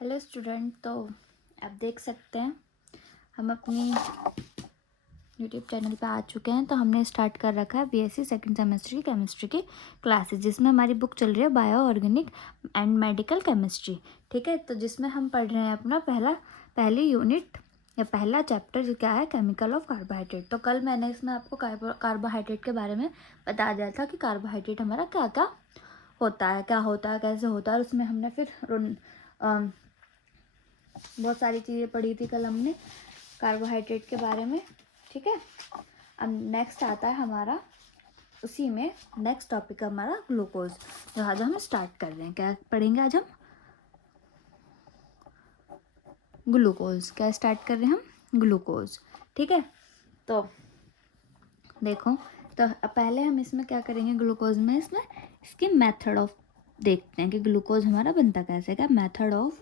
Hello student, तो आप देख सकते हैं हम अपनी यूट्यूब चैनल पे आ चुके हैं। तो हमने स्टार्ट कर रखा है बीएससी सेकंड सेमेस्टर की केमिस्ट्री की क्लासेस, जिसमें हमारी बुक चल रही है bio organic and medical chemistry. ठीक है, तो जिसमें हम पढ़ रहे हैं अपना पहली यूनिट या पहला चैप्टर जो क्या है, केमिकल ऑफ कार्बोहाइड्रेट। तो कल मैंने इसमें आपको कार्बोहाइड्रेट के बारे में बता दिया था कि कार्बोहाइड्रेट हमारा क्या क्या होता है, कैसे होता है। और उसमें हमने फिर बहुत सारी चीज़ें पढ़ी थी कल हमने कार्बोहाइड्रेट के बारे में। ठीक है, अब नेक्स्ट आता है हमारा, उसी में नेक्स्ट टॉपिक है हमारा ग्लूकोज, जो आज हम स्टार्ट कर रहे हैं। क्या पढ़ेंगे आज हम? ग्लूकोज। क्या स्टार्ट कर रहे हैं हम? ग्लूकोज। ठीक है, तो देखो, तो पहले हम इसमें क्या करेंगे, ग्लूकोज में इसमें इसकी मेथड ऑफ देखते हैं कि ग्लूकोज हमारा बनता कैसे। क्या method of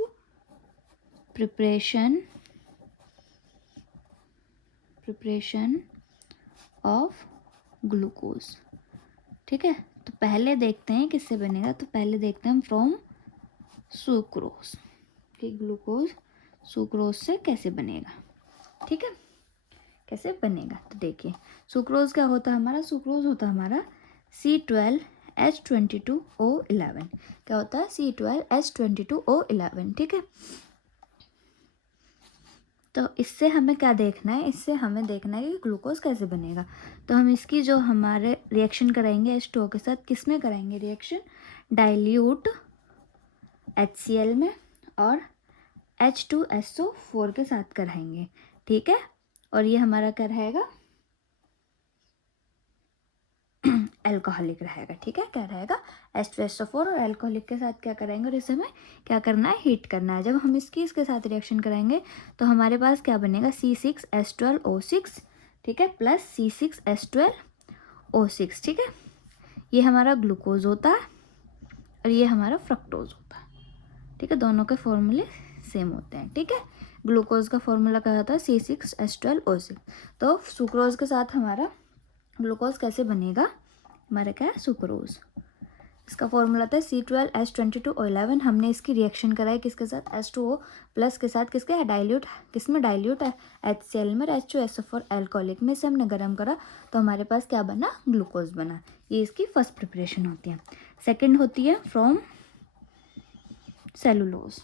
preparation of glucose. ठीक है, तो पहले देखते हैं किससे बनेगा। तो पहले देखते हैं हम फ्रॉम सुक्रोज कि ग्लूकोज सुक्रोज से कैसे बनेगा। ठीक है, कैसे बनेगा। तो देखिए, सुक्रोज क्या होता है हमारा, सुक्रोज होता है हमारा C12H22O11। क्या होता है? C12H22O11। ठीक है, तो इससे हमें क्या देखना है, इससे हमें देखना है कि ग्लूकोज कैसे बनेगा। तो हम इसकी जो हमारे रिएक्शन कराएंगे H2O के साथ, किस में कराएंगे रिएक्शन? डाइल्यूट HCl में और H2SO4 के साथ कराएंगे। ठीक है, और ये हमारा क्या रहेगा? एल्कोहलिक रहेगा। ठीक है, क्या रहेगा? H2SO4 और एल्कोहलिक के साथ क्या करेंगे, और इसे हमें क्या करना है, हीट करना है। जब हम इसके साथ रिएक्शन कराएंगे तो हमारे पास क्या बनेगा, C6H12O6। ठीक है, प्लस C6H12O6। ठीक है, ये हमारा ग्लूकोज होता है और ये हमारा फ्रक्टोज होता है। ठीक है, दोनों के फॉर्मूले सेम होते हैं। ठीक है, ग्लूकोज का फॉर्मूला क्या होता है, C6H12O6। तो सुक्रोज के साथ हमारा ग्लूकोज कैसे बनेगा, हमारा क्या है, सुक्रोज। इसका फॉर्मूला था C12H22O11। हमने इसकी रिएक्शन कराई किसके साथ, H2O प्लस के साथ, किसके डाइल्यूट, किसमें डाइल्यूट है, HCl में, H2SO4 एल्कोहलिक में। से हमने गर्म करा तो हमारे पास क्या बना, ग्लूकोज बना। ये इसकी फर्स्ट प्रिपरेशन होती है। सेकेंड होती है फ्रॉम सेलुलोज।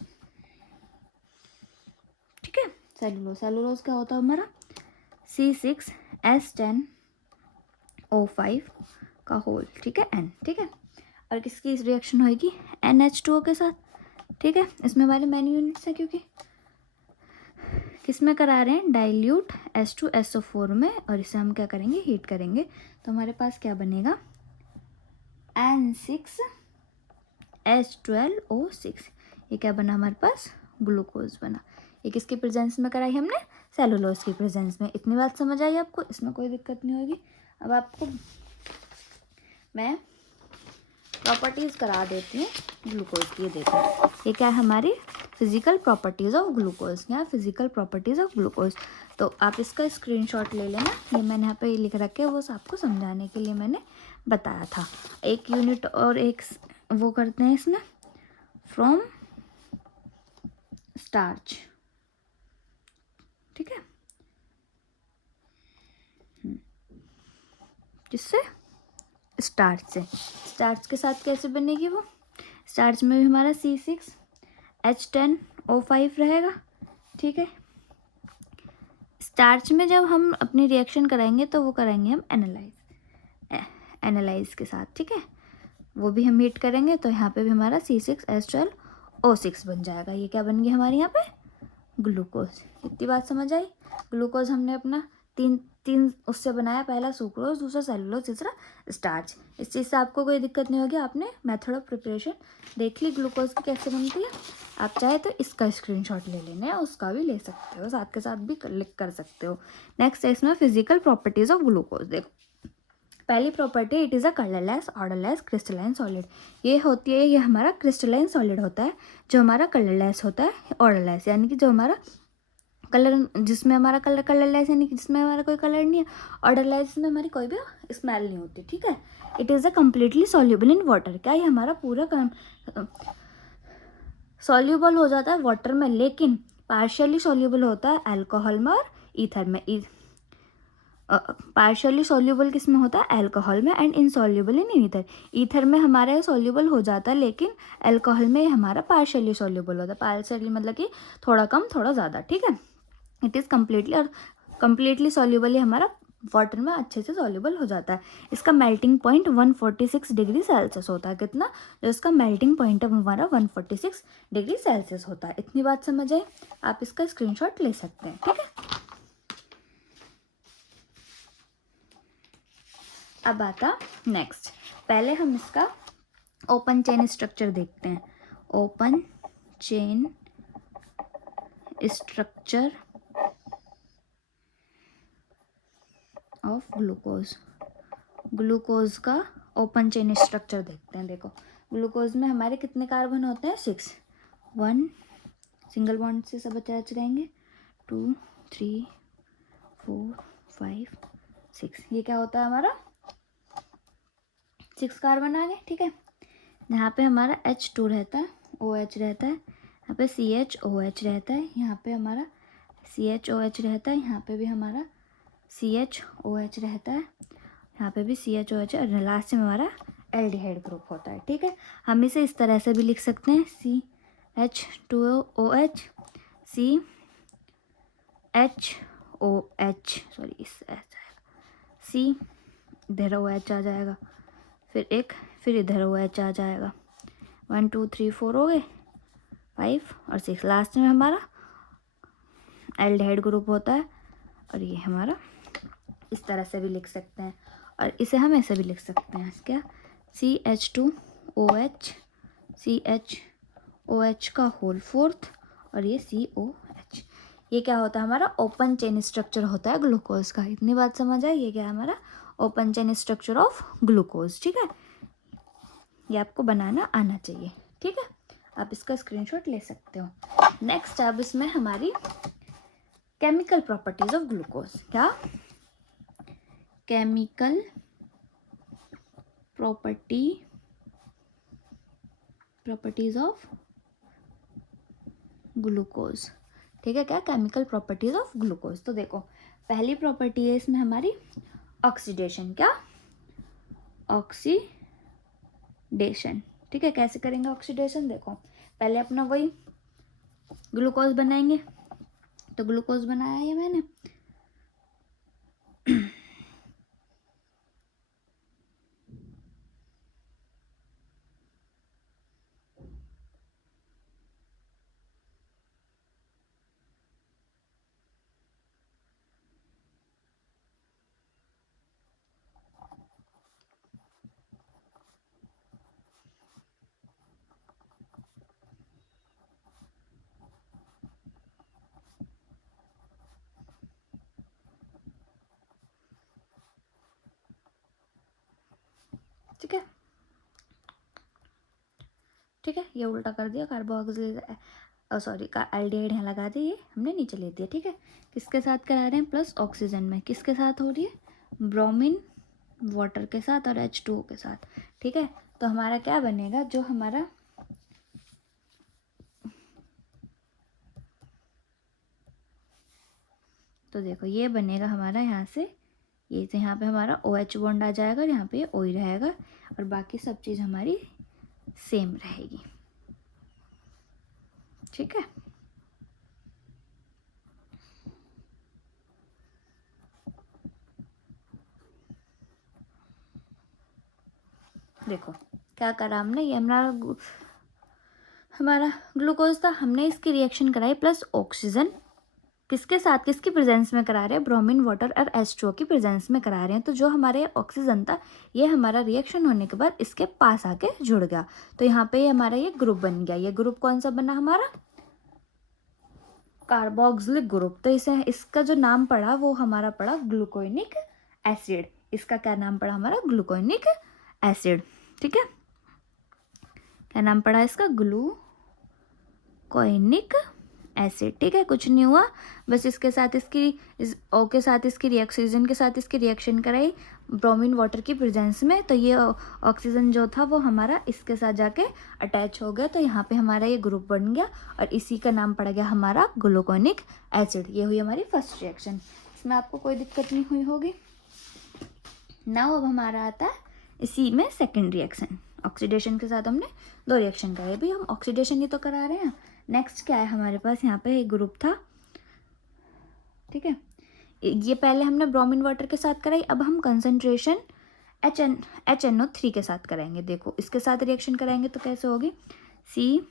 ठीक है, सेलुलोज क्या होता है हमारा, C6H10O5 का होल। ठीक है, N। ठीक है, और किसकी रिएक्शन होगी, NH2O के साथ। ठीक है, इसमें हमारे मेन यूनिट्स हैं, क्योंकि किस में करा रहे हैं, डाइल्यूट H2SO4 में, और इसे हम क्या करेंगे, हीट करेंगे। तो हमारे पास क्या बनेगा, N6H12O6। ये क्या बना हमारे पास, ग्लूकोज बना। ये किसकी प्रेजेंस में कराई हमने, सेलुलोज की प्रेजेंस में। इतनी बात समझ आई आपको, इसमें कोई दिक्कत नहीं होगी। अब आपको मैं प्रॉपर्टीज़ करा देती हूँ ग्लूकोज की। देखो, ये क्या है हमारी फिजिकल प्रॉपर्टीज़ ऑफ ग्लूकोज। क्या फिजिकल प्रॉपर्टीज़ ऑफ ग्लूकोज। तो आप इसका स्क्रीनशॉट ले लेना, ये मैंने यहाँ पे लिख रखे, वो आपको समझाने के लिए मैंने बताया था। एक यूनिट और एक वो करते हैं इसमें, फ्रॉम स्टार्च। ठीक है, किससे, स्टार्च से। स्टार्च के साथ कैसे बनेगी वो, स्टार्च में भी हमारा C6H10O5 रहेगा। ठीक है, स्टार्च में जब हम अपनी रिएक्शन कराएंगे तो वो कराएंगे हम एनालाइज के साथ। ठीक है, वो भी हम हीट करेंगे, तो यहाँ पे भी हमारा C6H12O6 बन जाएगा। ये क्या बन गया हमारे यहाँ पे, ग्लूकोज। इतनी बात समझ आई। ग्लूकोज हमने अपना तीन उससे बनाया, पहला सुक्रोज, दूसरा सेलुलोज, तीसरा स्टार्च। इस चीज़ से आपको कोई दिक्कत नहीं होगी। आपने मेथड ऑफ प्रिपरेशन देख ली ग्लूकोज की कैसे बनती है। आप चाहे तो इसका स्क्रीनशॉट ले लेना है, उसका भी ले सकते हो, साथ के साथ भी लिख कर सकते हो। नेक्स्ट है इसमें फिजिकल प्रॉपर्टीज ऑफ ग्लूकोज। देखो, पहली property, it is a colourless odourless crystalline solid. ये होती है, ये हमारा क्रिस्टलाइन सॉलिड होता है, जो हमारा कलरलेस होता है, ऑर्डरलेस यानी कि जो हमारा कलर, जिसमें हमारा कलरलेस यानी कि जिसमें हमारा कोई कलर नहीं है, ऑर्डरलेस जिसमें हमारी कोई भी स्मेल नहीं होती। ठीक है, it is a completely soluble in water. क्या ये हमारा पूरा सॉल्यूबल हो जाता है वाटर में, लेकिन पार्शियली सॉल्यूबल होता है अल्कोहल में और ईथर में। पार्शियली सॉल्यूबल किस में होता है? अल्कोहल में, and insoluble in ether. Ether में हमारा सॉल्यूबल हो जाता है, लेकिन अल्कोहल में हमारा पार्शियली सॉल्यूबल होता है। पार्शियली मतलब कि थोड़ा कम थोड़ा ज़्यादा, ठीक है। इट इज़ कम्प्लीटली, और कम्प्लीटली सॉल्यूबल ही हमारा वाटर में अच्छे से सॉल्यूबल हो जाता है। इसका मेल्टिंग पॉइंट 146 डिग्री सेल्सियस होता है। कितना? जो इसका मेल्टिंग पॉइंट है हमारा 146 डिग्री सेल्सियस होता है। इतनी बात समझ आई? आप इसका स्क्रीनशॉट ले सकते हैं, ठीक है। अब आता नेक्स्ट, पहले हम इसका ओपन चेन स्ट्रक्चर देखते हैं। Open chain structure of glucose. Glucose का ओपन चेन स्ट्रक्चर देखते हैं। देखो, ग्लूकोज में हमारे कितने कार्बन होते हैं? 6। 1 सिंगल बॉन्ड से सब अटैच रहेंगे, 2 3 4 5 6। ये क्या होता है हमारा? 6 कार्बन आ गए, ठीक है। यहाँ पे हमारा H2 रहता है, OH रहता है, यहाँ पे CHOH रहता है, यहाँ पे हमारा CHOH रहता है, यहाँ पे भी हमारा CHOH रहता है, यहाँ पे भी CHOH है, और लास्ट में हमारा एल्डिहाइड ग्रुप होता है, ठीक है। हम इसे इस तरह से भी लिख सकते हैं, CH2OH CHOH, सॉरी इस C, इधर OH आ जाएगा, फिर इधर OH आ जाएगा। 1 2 3 4 हो गए, 5 और 6, लास्ट में हमारा एल्डिहाइड ग्रुप होता है। और ये हमारा इस तरह से भी लिख सकते हैं, और इसे हम ऐसे भी लिख सकते हैं, क्या? CH2OH का होल फोर्थ, और ये COH। ये क्या होता है हमारा? ओपन चेन स्ट्रक्चर होता है ग्लूकोज का। इतनी बात समझ आई? ये क्या है हमारा? Open chain structure of glucose, ठीक है। ये आपको बनाना आना चाहिए, ठीक है। आप इसका स्क्रीनशॉट ले सकते हो। नेक्स्ट, अब इसमें हमारी केमिकल प्रॉपर्टीज ऑफ ग्लूकोज। क्या? केमिकल प्रॉपर्टीज ऑफ ग्लूकोज, ठीक है। क्या? Chemical properties of glucose. तो देखो, पहली प्रॉपर्टी है इसमें हमारी ऑक्सीडेशन। क्या? ऑक्सीडेशन, ठीक है। कैसे करेंगे ऑक्सीडेशन? देखो, पहले अपना वही ग्लूकोज बनाएंगे। तो ग्लूकोज बनाया है मैंने, ठीक है, ठीक है। ये उल्टा कर दिया, कार्बोक्सिल सॉरी एल्डिहाइड यहाँ लगा दिया, ये हमने नीचे ले दिया, ठीक है। किसके साथ करा रहे हैं? प्लस ऑक्सीजन में किसके साथ हो रही है? ब्रोमीन वाटर के साथ और H2O के साथ, ठीक है। तो हमारा क्या बनेगा? जो हमारा तो देखो, ये बनेगा हमारा यहाँ से, ये तो यहाँ पे हमारा OH बॉन्ड आ जाएगा, और यहाँ पे O ही रहेगा, और बाकी सब चीज़ हमारी सेम रहेगी, ठीक है। देखो क्या करा हमने, ये हमारा ग्लूकोज था, हमने इसकी रिएक्शन कराई प्लस ऑक्सीजन, किसके साथ? किसकी प्रेजेंस में करा रहे हैं? ब्रोमीन वाटर और H2O की प्रेजेंस में करा रहे हैं। तो जो हमारे ऑक्सीजन था, ये हमारा रिएक्शन होने के बाद इसके पास आके जुड़ गया, तो यहाँ पे हमारा ये ग्रुप बन गया। ये ग्रुप कौन सा बना हमारा? Carboxylic group. तो इसे इसका जो नाम पड़ा वो हमारा पड़ा ग्लूकोनिक एसिड। इसका क्या नाम पड़ा हमारा? ग्लूकोनिक एसिड, ठीक है। क्या नाम पड़ा इसका? Gluconic acid. ठीक है, कुछ नहीं हुआ, बस इसके साथ इसकी इस O के साथ इसकी ऑक्सीजन के साथ इसकी रिएक्शन कराई ब्रोमीन वाटर की प्रेजेंस में, तो ये ऑक्सीजन जो था वो हमारा इसके साथ जाके अटैच हो गया, तो यहाँ पे हमारा ये ग्रुप बन गया और इसी का नाम पड़ गया हमारा ग्लूकोनिक एसिड। ये हुई हमारी फर्स्ट रिएक्शन, इसमें आपको कोई दिक्कत नहीं हुई होगी। नाउ अब हमारा आता है इसी में सेकेंड रिएक्शन। ऑक्सीडेशन के साथ हमने 2 रिएक्शन कराए, भाई हम ऑक्सीडेशन ही तो करा रहे हैं। नेक्स्ट क्या है हमारे पास, यहाँ पे एक ग्रुप था, ठीक है, ये पहले हमने ब्रोमीन वाटर के साथ कराई, अब हम कंसंट्रेशन HNO3 के साथ कराएंगे। देखो इसके साथ रिएक्शन कराएंगे तो कैसे होगी, C++OH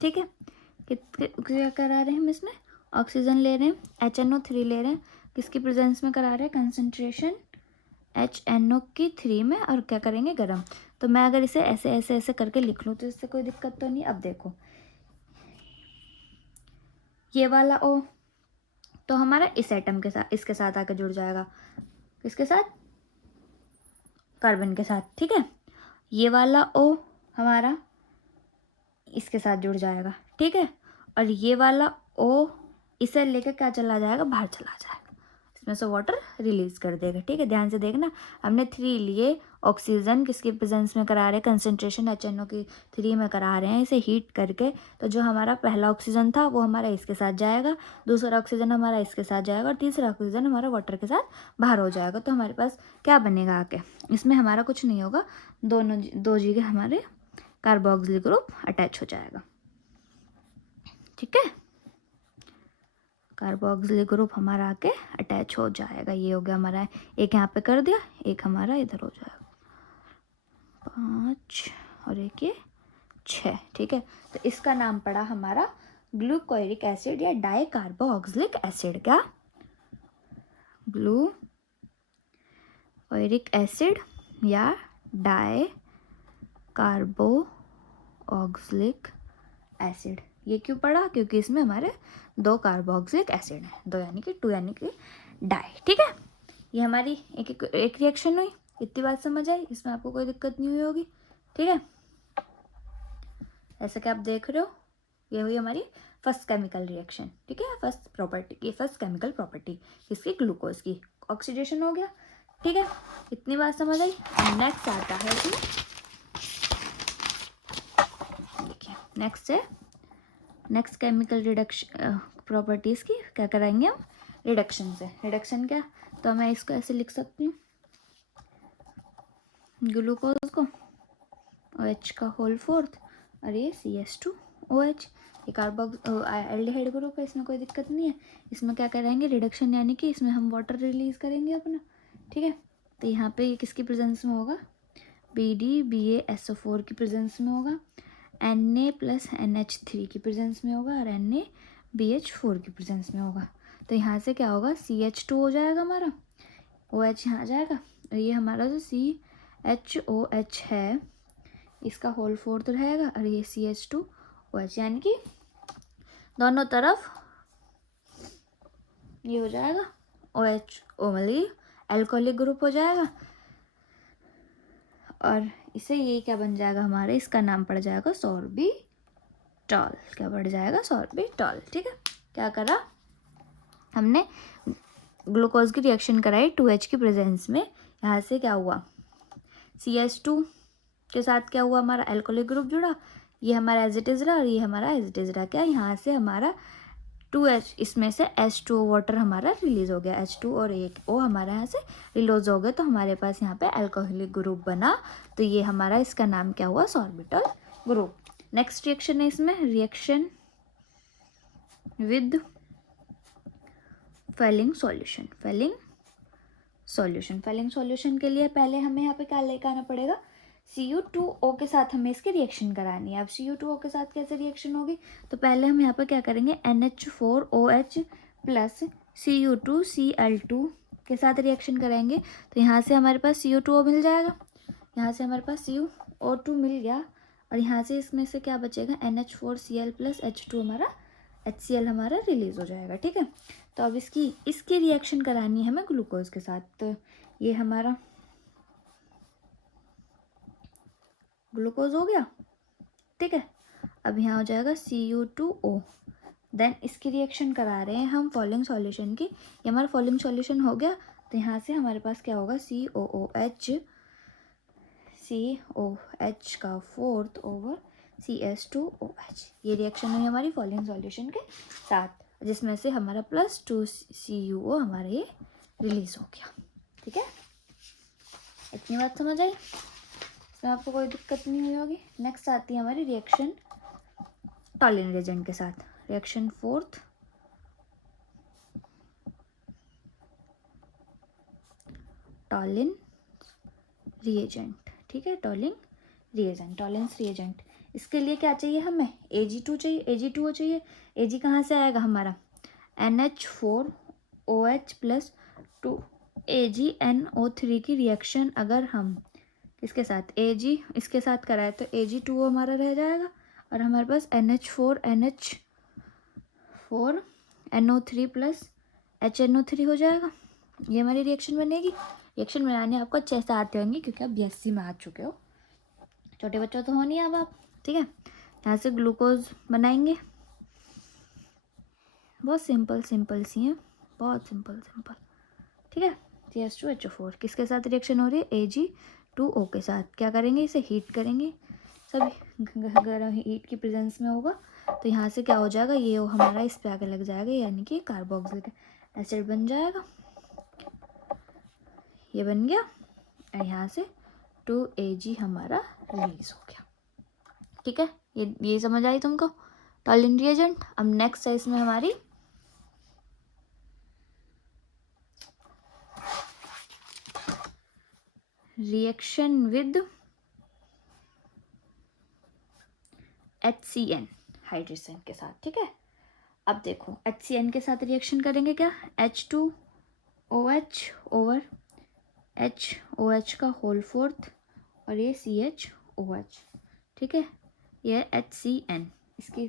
ठीक है, क्या करा रहे हैं हम इसमें, ऑक्सीजन ले रहे हैं, HNO3 ले रहे हैं, किसकी प्रेजेंस में करा रहे हैं, कंसंट्रेशन HNO3 में, और क्या करेंगे, गरम। तो मैं अगर इसे ऐसे ऐसे ऐसे करके लिख लूँ तो इससे कोई दिक्कत तो नहीं। अब देखो ये वाला O तो हमारा इस एटम के साथ, इसके साथ आके जुड़ जाएगा, किसके साथ, कार्बन के साथ। ठीक है, ये वाला O हमारा इसके साथ जुड़ जाएगा, ठीक है, और ये वाला O इसे लेकर क्या चला जाएगा, बाहर चला जाएगा, इसमें से वाटर रिलीज कर देगा। ठीक है, ध्यान से देखना, हमने 3 लिए, ऑक्सीजन किसके प्रेजेंस में करा रहे हैं, कंसंट्रेशन HNO की 3 में करा रहे हैं इसे हीट करके, तो जो हमारा पहला ऑक्सीजन था वो हमारा इसके साथ जाएगा, दूसरा ऑक्सीजन हमारा इसके साथ जाएगा और तीसरा ऑक्सीजन हमारा वाटर के साथ बाहर हो जाएगा। तो हमारे पास क्या बनेगा आके, इसमें हमारा कुछ नहीं होगा, दोनों 2 जगह हमारे कार्बोक्सिल ग्रुप अटैच हो जाएगा। ठीक है, कार्बोक्सिल ग्रुप हमारा आके अटैच हो जाएगा। ये हो गया हमारा, एक यहाँ पे कर दिया, एक हमारा इधर हो जाएगा, 5 और एक ये 6। ठीक है, तो इसका नाम पड़ा हमारा ग्लूकोरिक एसिड या डाई कार्बोक्सिलिक एसिड। क्या, ग्लूकोरिक एसिड या डाई कार्बोक्सिलिक एसिड। ये क्यों पड़ा, क्योंकि इसमें हमारे 2 कार्बोक्सिलिक एसिड हैं, 2 यानी कि 2 यानी कि डाई। ठीक है, ये हमारी एक रिएक्शन हुई, इतनी बात समझ आई, इसमें आपको कोई दिक्कत नहीं हुई होगी। ठीक है, ऐसा कि आप देख रहे हो, ये हुई हमारी फर्स्ट केमिकल रिएक्शन। ठीक है, फर्स्ट प्रॉपर्टी, ये फर्स्ट केमिकल प्रॉपर्टी इसकी ग्लूकोज की, ऑक्सीडेशन हो गया। ठीक है, इतनी बात समझ आई। नेक्स्ट आता है इसमें, देखिए नेक्स्ट है, नेक्स्ट केमिकल रिडक्शन प्रॉपर्टीज़ की क्या कराएंगे हम, रिडक्शन से। रिडक्शन क्या, तो मैं इसको ऐसे लिख सकती हूँ, ग्लूकोज को OH का होल 4 और ये CH2OH, ये एल्डिहाइड ग्रुप है, इसमें कोई दिक्कत नहीं है। इसमें क्या कराएंगे, रिडक्शन, यानी कि इसमें हम वाटर रिलीज करेंगे अपना। ठीक है, तो यहाँ पे ये किसकी प्रेजेंस में होगा, BdBaSO4 की प्रेजेंस में होगा, Na+NH3 की प्रेजेंस में होगा और NaBH4 की प्रेजेंस में होगा। तो यहाँ से क्या होगा, CH2 हो जाएगा हमारा, OH यहाँ आ जाएगा, और ये हमारा जो CHOH है इसका होल 4 रहेगा और ये CH2OH, यानी कि दोनों तरफ ये हो जाएगा OH, मतलब एल्कोहलिक ग्रुप हो जाएगा, और इसे ये क्या बन जाएगा हमारे, इसका नाम पड़ जाएगा सॉर्बिटॉल। क्या पड़ जाएगा, सॉर्बिटॉल। ठीक है, क्या करा हमने, ग्लूकोज की रिएक्शन कराई 2H की प्रेजेंस में, यहाँ से क्या हुआ, CH2 के साथ क्या हुआ, हमारा एल्कोहलिक ग्रुप जुड़ा, ये हमारा एज इट इज रहा और ये हमारा एज इट इज रहा। क्या, यहाँ से हमारा 2H, इसमें से H2O वाटर हमारा रिलीज हो गया, H2 और एक O हमारा यहाँ से रिलीज हो गया, तो हमारे पास यहाँ पे एल्कोहलिक ग्रुप बना, तो ये हमारा, इसका नाम क्या हुआ, सॉर्बिटॉल ग्रुप। नेक्स्ट रिएक्शन है इसमें, reaction with Fehling solution. Fehling solution के लिए पहले हमें यहाँ पे क्या लेकर आना पड़ेगा, Cu2O के साथ हमें इसकी रिएक्शन करानी है। अब Cu2O के साथ कैसे रिएक्शन होगी, तो पहले हम यहाँ पे क्या करेंगे, NH4OH प्लस Cu2Cl2 के साथ रिएक्शन करेंगे, तो यहाँ से हमारे पास Cu2O मिल जाएगा, यहाँ से हमारे पास CO2 मिल गया, और यहाँ से इसमें से क्या बचेगा, NH4Cl प्लस H2 हमारा HCl हमारा रिलीज हो जाएगा। ठीक है, तो अब इसकी रिएक्शन करानी है हमें ग्लूकोज के साथ। तो ये हमारा ग्लूकोज हो गया। ठीक है, अब यहाँ हो जाएगा Cu2O। देन इसकी रिएक्शन करा रहे हैं हम फॉलोइंग सॉल्यूशन की। ये हमारा फॉलोइंग सॉल्यूशन हो गया, तो यहाँ से हमारे पास क्या होगा, COOH का फोर्थ ओवर CS2OH। ये रिएक्शन हुई हमारी फॉलोइंग सॉल्यूशन के साथ, जिसमें से हमारा +2CuO हमारा ये रिलीज हो गया। ठीक है, इतनी बात समझ आई, इसमें आपको कोई दिक्कत नहीं हुई होगी। नेक्स्ट आती है हमारी रिएक्शन टॉलिन रिएजेंट के साथ। Reaction fourth, टॉलिन reagent. ठीक है, टॉलिन रिएजेंट। इसके लिए क्या चाहिए हमें, Ag2 चाहिए, Ag2O चाहिए। Ag कहाँ से आएगा हमारा, NH4OH प्लस 2AgNO3 की रिएक्शन अगर हम इसके साथ Ag इसके साथ कराए तो Ag2O हमारा रह जाएगा, और हमारे पास NH4NO3 प्लस HNO3 हो जाएगा। ये हमारी रिएक्शन बनेगी। रिएक्शन बनाने आपको अच्छे से आते होंगे, क्योंकि आप BSc में आ चुके हो, छोटे बच्चों तो हो नहीं अब आप। ठीक है, यहाँ से ग्लूकोज बनाएंगे, बहुत सिंपल सी है, बहुत सिंपल। ठीक है, CS2HO4 किसके साथ रिएक्शन हो रही है, Ag2O के साथ। क्या करेंगे, इसे हीट करेंगे, सभी गर्म हीट की प्रेजेंस में होगा। तो यहाँ से क्या हो जाएगा, ये हमारा इस पे आके लग जाएगा, यानी कि कार्बोक्सिलिक एसिड बन जाएगा। ये बन गया, और यहाँ से 2Ag हमारा रिलीज हो गया। ठीक है, ये समझ आई तुमको टॉलिन रिएजेंट। अब नेक्स्ट है इसमें हमारी रिएक्शन विद HCN हाइड्रोजन के साथ। ठीक है, अब देखो HCN के साथ रिएक्शन करेंगे क्या, H2OH ओवर HOH का होल फोर्थ, और ये CHOH। ठीक है, ये HCN इसकी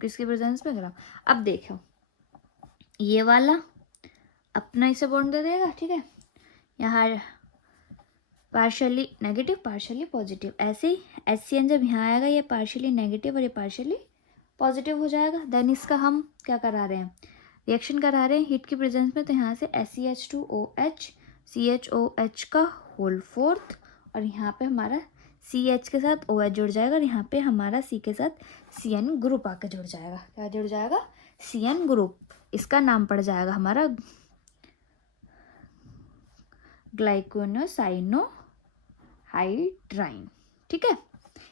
किसके प्रेजेंस में करा। अब देखो ये वाला अपना इसे बॉन्ड दे देगा। ठीक है, यहाँ पार्शियली नेगेटिव पार्शियली पॉजिटिव, ऐसे ही HCN जब यहाँ आएगा, ये पार्शियली नेगेटिव और ये पार्शियली पॉजिटिव हो जाएगा। देन इसका हम क्या करा रहे हैं, रिएक्शन करा रहे हैं हीट की प्रेजेंस में। तो यहाँ से SCH2OH CHOH का होल फोर्थ, और यहाँ पे हमारा CH के साथ OH जुड़ जाएगा, और यहाँ पे हमारा C के साथ CN ग्रुप आके जुड़ जाएगा। क्या जुड़ जाएगा, CN ग्रुप। इसका नाम पड़ जाएगा हमारा ग्लाइकोनोसाइनोहाइड्राइन। ठीक है,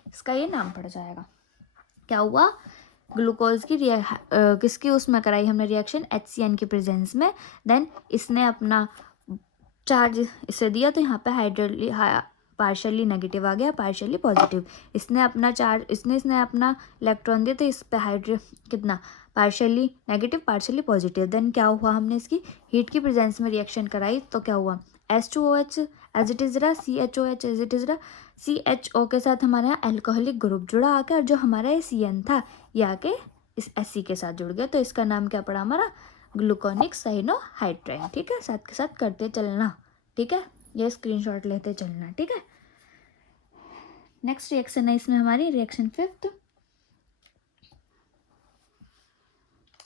इसका ये नाम पड़ जाएगा। क्या हुआ, ग्लूकोज की किसकी उसमें कराई हमने रिएक्शन, HCN की प्रेजेंस में। देन इसने अपना चार्ज इसे दिया, तो यहाँ पे पार्शियली नेगेटिव आ गया, पार्शियली पॉजिटिव। इसने अपना चार्ज इसने अपना इलेक्ट्रॉन दिया, तो इस पे कितना, partially negative partially positive. Then क्या हुआ, हमने इसकी हीट की प्रेजेंस में रिएक्शन कराई, तो क्या हुआ, H2OH एज इट इज रहा, CHOH एज इट इज रहा, CHO के साथ हमारे यहाँ अल्कोहलिक ग्रुप जुड़ा आके, और जो हमारा ये CN था ये आके इस SC के साथ जुड़ गया। तो इसका नाम क्या पड़ा हमारा, ग्लूकोनिक साइनोहाइड्राइन। ठीक है, साथ के साथ करते चलना। ठीक है, ये स्क्रीनशॉट लेते चलना। ठीक है, नेक्स्ट रिएक्शन है इसमें हमारी रिएक्शन फिफ्थ,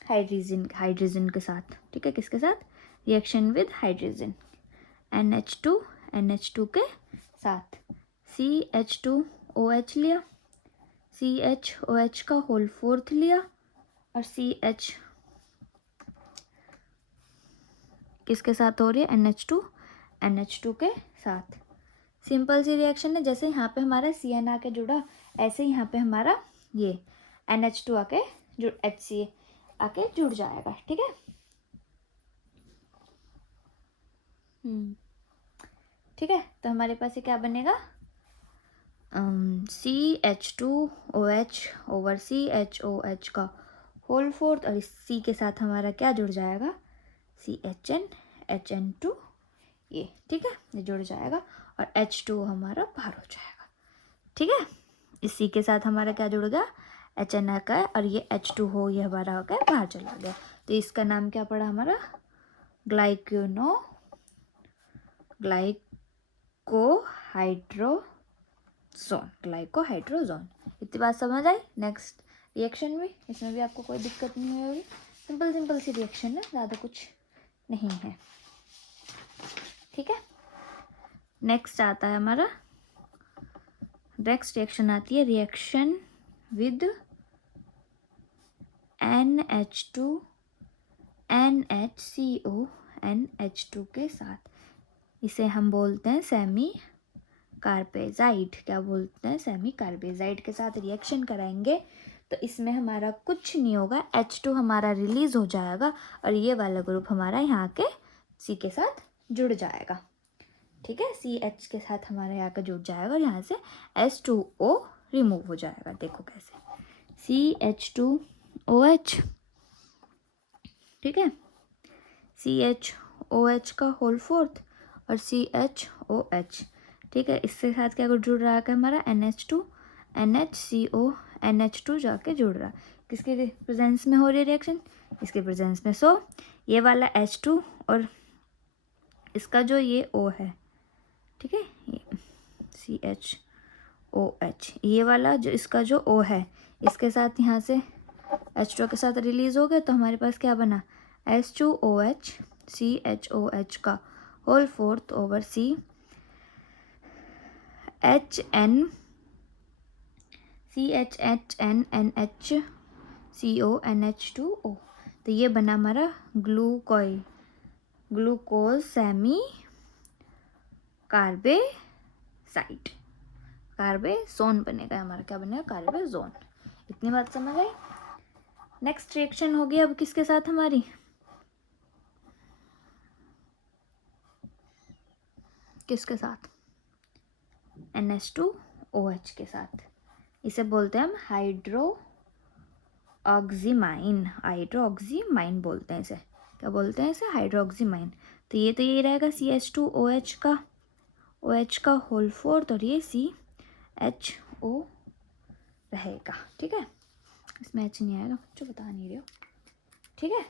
हाइड्रोजन के साथ। ठीक है, किसके साथ, रिएक्शन विद हाइड्रोजन, NH2 के साथ CH2OH लिया, CHOH का होल फोर्थ लिया, और CH किसके साथ हो रही है, NH2 के साथ। सिंपल सी रिएक्शन है, जैसे यहाँ पे हमारा CN आके जुड़ा, ऐसे यहाँ पे हमारा ये NH2 आके HCl आके जुड़ जाएगा। ठीक है, ठीक है, तो हमारे पास ये क्या बनेगा, CH2OH ओवर CHOH का होल फोर्थ, और इस C के साथ हमारा क्या जुड़ जाएगा, HN2 ये। ठीक है, ये जुड़ जाएगा, और H2 हमारा बाहर हो जाएगा। ठीक है, इसी के साथ हमारा क्या जुड़ गया, HNA का है, और ये H2O ये हमारा हो गया बाहर चला गया। तो इसका नाम क्या पड़ा हमारा, ग्लाइकोहाइड्रोजोन। इतनी बात समझ आई। नेक्स्ट रिएक्शन भी, इसमें भी आपको कोई दिक्कत नहीं होगी, सिंपल सी रिएक्शन है, ज़्यादा कुछ नहीं है। ठीक है, नेक्स्ट आता है हमारा, नेक्स्ट रिएक्शन आती है reaction with NH2 NHCO NH2 के साथ। इसे हम बोलते हैं सेमी कार्पेजाइड। क्या बोलते हैं, सेमी कार्पेजाइड के साथ रिएक्शन कराएंगे तो इसमें हमारा कुछ नहीं होगा, H2 हमारा रिलीज हो जाएगा और ये वाला ग्रुप हमारा यहाँ के C के साथ जुड़ जाएगा। ठीक है, CH के साथ हमारा यहाँ का जुड़ जाएगा और यहाँ से H2O रिमूव हो जाएगा। देखो कैसे, CH2OH, ठीक है, CHOH का होल फोर्थ और CHOH। ठीक है, इसके साथ क्या जुड़ रहा है हमारा NH2 NHCO NH2 जाके जुड़ रहा है। किसके प्रेजेंस में हो रही रिएक्शन, इसके प्रेजेंस में। सो ये वाला H2 और इसका जो ये O है, ठीक है, ये CHOH, ये वाला जो इसका जो O है, इसके साथ यहाँ से H2 के साथ रिलीज हो गया तो हमारे पास क्या बना, H2OH CHOH का whole fourth over CHNNHCO NH2O। तो ये बना हमारा ग्लूकोज सेमी कार्बेसाइड, कार्बेजोन बनेगा हमारा। क्या बनेगा, कार्बेजोन। इतनी बात समझ आई। नेक्स्ट रिएक्शन होगी अब किसके साथ हमारी, किसके साथ, NH2OH के साथ। इसे बोलते हैं हम हाइड्रोक्सीमाइन बोलते हैं इसे। क्या बोलते हैं इसे, हाइड्रोक्सीमाइन। तो ये रहेगा CH2OH का OH का होल फोर्थ और ये CHO रहेगा। ठीक है, इसमें H नहीं आएगा, जो बता नहीं रहे हो। ठीक है,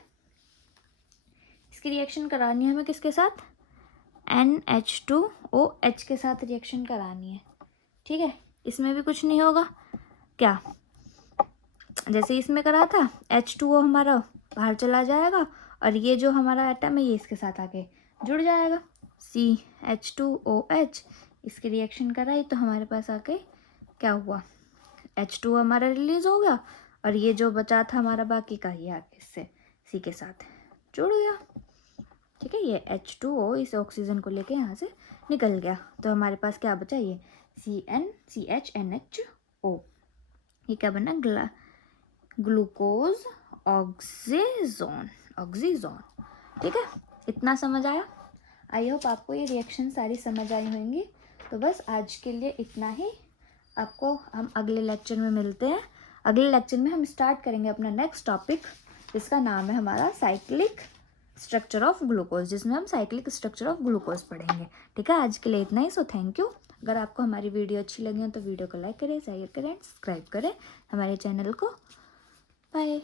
इसकी रिएक्शन करानी है हमें किसके साथ, NH2OH के साथ रिएक्शन करानी है। ठीक है, इसमें भी कुछ नहीं होगा, क्या जैसे इसमें करा था, H2O हमारा बाहर चला जाएगा और ये जो हमारा एटम है ये इसके साथ आके जुड़ जाएगा, CH2OH। इसकी रिएक्शन कराई तो हमारे पास आके क्या हुआ, H2O हमारा रिलीज हो गया और ये जो बचा था हमारा बाकी का, ये आके इससे C के साथ जुड़ गया। ठीक है, ये H2O इस ऑक्सीजन को लेके यहाँ से निकल गया तो हमारे पास क्या बचा, ये CHNHO। ये क्या बना, ग्लूकोज ऑक्सीजोन। ठीक है, इतना समझ आया। आई होप आपको ये रिएक्शन सारी समझ आई होंगी। तो बस आज के लिए इतना ही, आपको हम अगले लेक्चर में मिलते हैं। अगले लेक्चर में हम स्टार्ट करेंगे अपना नेक्स्ट टॉपिक, जिसका नाम है हमारा साइक्लिक स्ट्रक्चर ऑफ ग्लूकोज, जिसमें हम साइक्लिक स्ट्रक्चर ऑफ ग्लूकोज पढ़ेंगे। ठीक है, आज के लिए इतना ही। So thank you. अगर आपको हमारी वीडियो अच्छी लगी हो तो वीडियो को लाइक करें, शेयर करें, सब्सक्राइब करें हमारे चैनल को। बाय।